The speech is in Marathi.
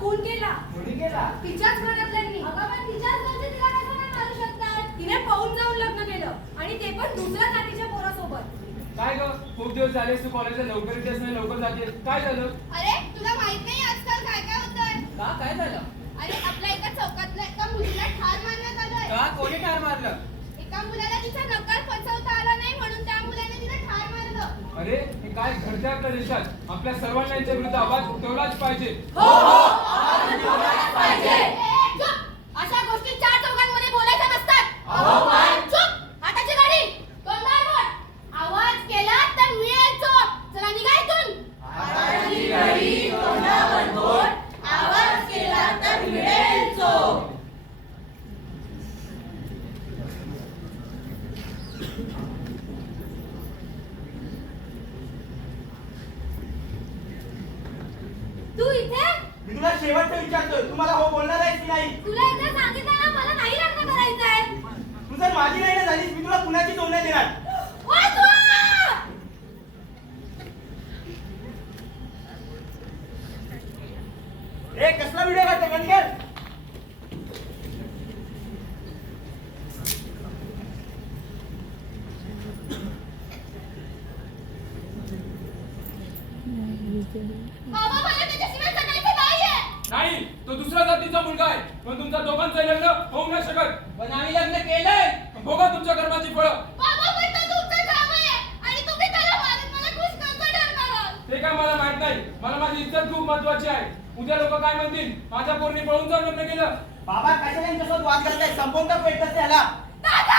खून केला. कोणी केला? तिच्याच घरातल्यांनी. अगं पण तिच्याच घरचे तिला कसं नाही मारू शकतात? तिने पळून जाऊन लग्न केलं आणि ते पण दुसऱ्या जातीच्या पोरासोबत. काय ग खूप दिवस झाले तू कॉलेजला लवकर येतेस नाही लवकर जाते काय झालं? अरे तुला माहित नाही आजकाल काय काय होतंय? का काय झालं? अरे आपल्या एका चौकातल्या एका मुलीला ठार मारण्यात आलंय. का कोणी ठार मारलं? एका मुलाला तिचा नकार फसवता आला नाही म्हणून त्या मुलाने तिला ठार मारलं. अरे हे काय घडत्या आपल्या देशात आपल्या सर्वांना यांच्या विरुद्ध आवाज उठवलाच पाहिजे. चुप! अशा गोष्टी चार चौघांमध्ये बोलायच्या नसतात. चुप! हाताची गाडी तोंडावर बोट. आवाज केला तर मिळेल चोप. चला निघा इथून. हाताची गाडी तोंडावर बोट. आवाज केला तर मिळेल चोप. तू इथे? मी तुला शेवटचं विचारतोय तू मला हो बोलणार आहेस की नाही? तुला एकदा सांगितलं ना मला नाही लग्न करायचंय. तू जर माझी नाही ना झालीस मी तुला कुणाची दोन नाही देणार. वाचवा! ए कसला व्हिडिओ काढतो बंद कर. बाबा मला त्याच्याशिवाय जगायचं नाहीये. नाही तो दुसऱ्या जातीचा मुलगा आहे पण तुमचा दोघांचं लग्न होऊ नाही शकत. पण आम्ही लग्न केलंय. बघा तुमच्या कर्माची फळं. बाबा पण तो तुमचा जावई आहे आणि तुम्ही त्याला मारून मला खुश कसं ठरवणार? ते काय मला माहित नाही मला माझी इज्जत खूप महत्वाची आहे. उद्या लोक काय म्हणतील माझ्या पोरनी पळून जाऊन लग्न केलं. बाबा कशाला यांच्यासोबत वाद करताय संपवून टाकू एकदाच त्याला. दादा!